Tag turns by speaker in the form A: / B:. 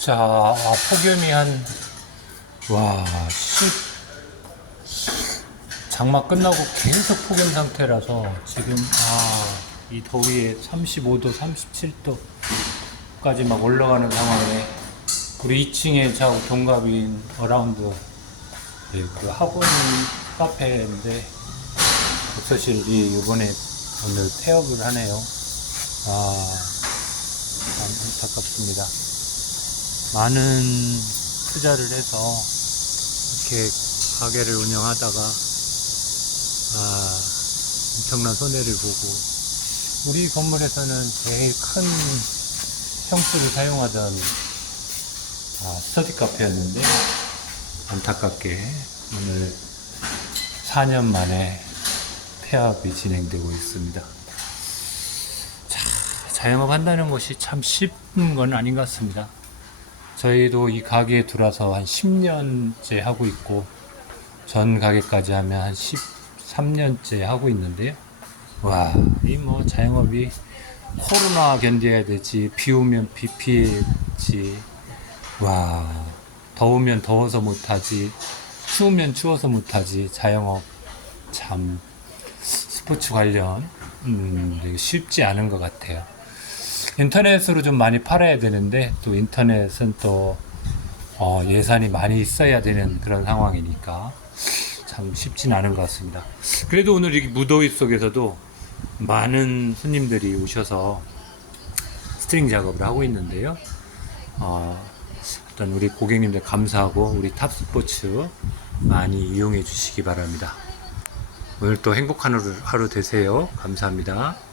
A: 자, 아, 폭염이 한, 와, 10, 장마 끝나고 계속 폭염 상태라서 지금, 아, 이 더위에 35도, 37도까지 막 올라가는 상황에 우리 2층에 저하고 동갑인 어라운드 예, 그 학원 카페인데 독서실이 이번에 오늘 폐업을 하네요. 아, 참 안타깝습니다. 많은 투자를 해서 이렇게 가게를 운영하다가 아, 엄청난 손해를 보고 우리 건물에서는 제일 큰 평수를 사용하던 아, 스터디 카페였는데 안타깝게 오늘 4년 만에 폐업이 진행되고 있습니다. 자, 자영업 한다는 것이 참 쉽은 건 아닌 것 같습니다. 저희도 이 가게에 들어와서 한 10년째 하고 있고 전 가게까지 하면 한 13년째 하고 있는데요. 와, 이 뭐 자영업이 코로나 견뎌야 되지, 비 오면 비 피해지, 와, 더우면 더워서 못하지, 추우면 추워서 못하지, 자영업 참 스포츠 관련 음, 쉽지 않은 것 같아요. 인터넷으로 좀 많이 팔아야 되는데 또 인터넷은 또 어, 예산이 많이 있어야 되는 그런 상황이니까 참 쉽진 않은 것 같습니다. 그래도 오늘 이 무더위 속에서도 많은 손님들이 오셔서 스트링 작업을 하고 있는데요. 어, 일단 우리 고객님들 감사하고 우리 탑스포츠 많이 이용해 주시기 바랍니다. 오늘 또 행복한 하루, 하루 되세요. 감사합니다.